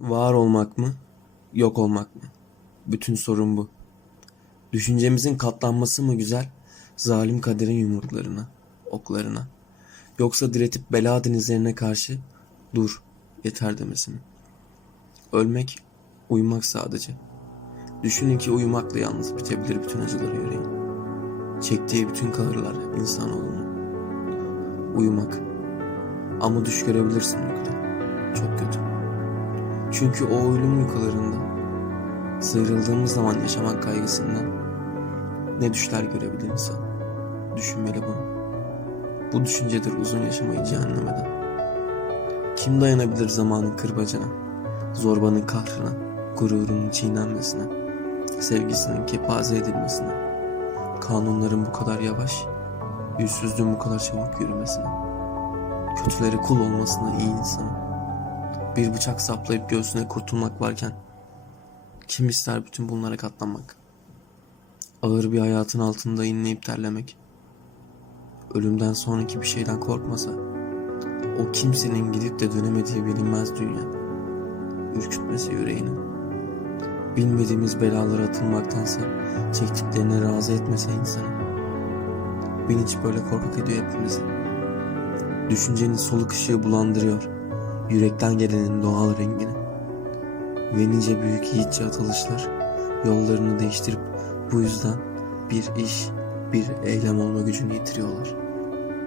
Var olmak mı? Yok olmak mı? Bütün sorun bu. Düşüncemizin katlanması mı güzel, zalim kaderin yumruklarına, oklarına? Yoksa diretip bela denizlerine karşı dur, yeter demesi mi? Ölmek, uyumak sadece. Düşünün ki uyumakla yalnız bitebilir bütün acıları yüreğin. Çektiği bütün kahırlar insanoğlunun. Uyumak. Ama düş görebilirsin uykuda. Çok kötü. Çünkü o ölüm uykularında sıyrıldığımız zaman yaşamak kaygısından ne düşler görebilir insan. Düşünmeli bunu. Bu düşüncedir uzun yaşamayı cehennem eden. Kim dayanabilir zamanın kırbacına, zorbanın kahrına, gururunun çiğnenmesine, sevgisinin kepaze edilmesine, kanunların bu kadar yavaş, yüzsüzlüğün bu kadar çabuk yürümesine, kötüleri kul olmasına iyi insanın, bir bıçak saplayıp göğsüne kurtulmak varken kim ister bütün bunlara katlanmak? Ağır bir hayatın altında inleyip terlemek. Ölümden sonraki bir şeyden korkmasa, o kimsenin gidip de dönemediği bilinmez dünya. Ürkütmesi yüreğini. Bilmediğimiz belalara atılmaktansa çektiklerine razı etmese insanı. Bilinç böyle korkak ediyor hepimizi. Düşüncenin soluk ışığı bulandırıyor. Yürekten gelenin doğal rengini. Ve nice büyük yiğitçe atılışlar yollarını değiştirip bu yüzden bir iş, bir eylem olma gücünü yitiriyorlar.